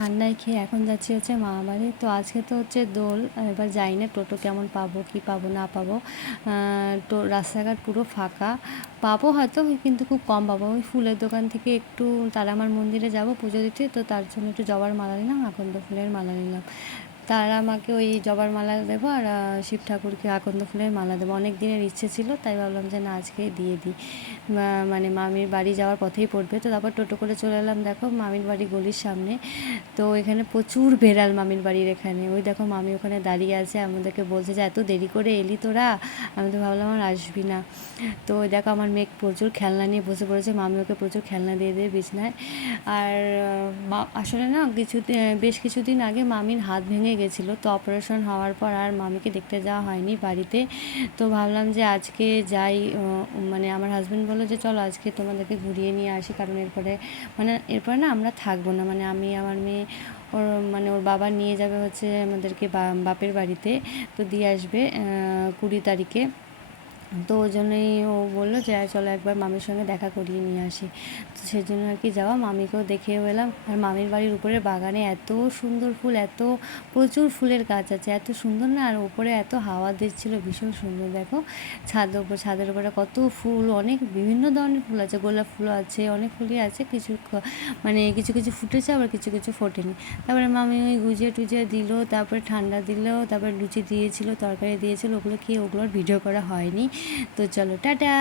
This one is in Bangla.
ঠান্ডায় খেয়ে এখন যাচ্ছি হচ্ছে মামাবাড়ি। তো আজকে তো হচ্ছে দোল, এবার জানি না টোটো কেমন পাবো কি পাবো না পাবো। তো রাস্তাঘাট পুরো ফাঁকা, পাবো হয়তো কিন্তু খুব কম পাবো। ওই ফুলের দোকান থেকে একটু তারামার মন্দিরে যাব পুজো দিতে, তো তার জন্য একটু জবার মালা নিলাম, আকন্দ ফুলের মালা নিলাম। তারা আমাকে ওই জবার মালা দেবো আর শিব ঠাকুরকে আকন্দ ফুলের মালা দেবো। অনেক দিনের ইচ্ছে ছিল, তাই ভাবলাম যে না আজকে দিয়ে দিই। মানে মামির বাড়ি যাওয়ার পথেই পড়বে। তো তারপর টোটো করে চলে এলাম, দেখো মামির বাড়ি গলির সামনে। তো এখানে প্রচুর বেড়াল মামির বাড়ির এখানে। ওই দেখো মামি ওখানে দাঁড়িয়ে আছে, আমাদেরকে বলছে যে এত দেরি করে এলি তোরা। আমি তো ভাবলাম আর আসবি না। তো ওই দেখো আমার মেয়ে প্রচুর খেলনা নিয়ে বসে পড়েছে, মামি ওকে প্রচুর খেলনা দিয়ে দিয়ে বিছনায়। আর আসলে না বেশ কিছুদিন আগে মামির হাত ভেঙে গেছিলো, তো অপারেশন হওয়ার পর আর মামিকে দেখতে যাওয়া হয়নি বাড়িতে। তো ভাবলাম যে আজকে যাই, মানে আমার হাজব্যান্ড বললো যে চলো আজকে তোমাদেরকে ঘুরিয়ে নিয়ে আসি, কারণ এরপরে না আমরা থাকবো না, মানে আমি আমার মেয়ে ওর ওর বাবা নিয়ে যাবে হচ্ছে আমাদেরকে বাপের বাড়িতে, তো দিয়ে আসবে 20 তারিখে। তো ওই জন্যই ও বললো যে চলো একবার মামির সঙ্গে দেখা করিয়ে নিয়ে আসি। তো সেই জন্য আর কি যাওয়া, মামিকেও দেখেও এলাম। আর মামির বাড়ির উপরে বাগানে এত সুন্দর ফুল, প্রচুর ফুলের গাছ আছে, এত সুন্দর না। আর উপরে এত হাওয়া দিচ্ছিল, ভীষণ সুন্দর। দেখো ছাদের উপরে কত ফুল, অনেক বিভিন্ন ধরনের ফুল আছে, গোলাপ ফুলও আছে, অনেক ফুলই আছে। কিছু কিছু ফুটেছে, আবার কিছু কিছু ফোটেনি। তারপরে মামি ওই গুজিয়ে টুজিয়ে দিল, তারপরে ঠান্ডা দিল, তারপরে লুচি দিয়েছিল, তরকারি দিয়েছিল, ওগুলো খেয়ে ওগুলোর ভিডিও করা হয়নি। তো চলো টাটা।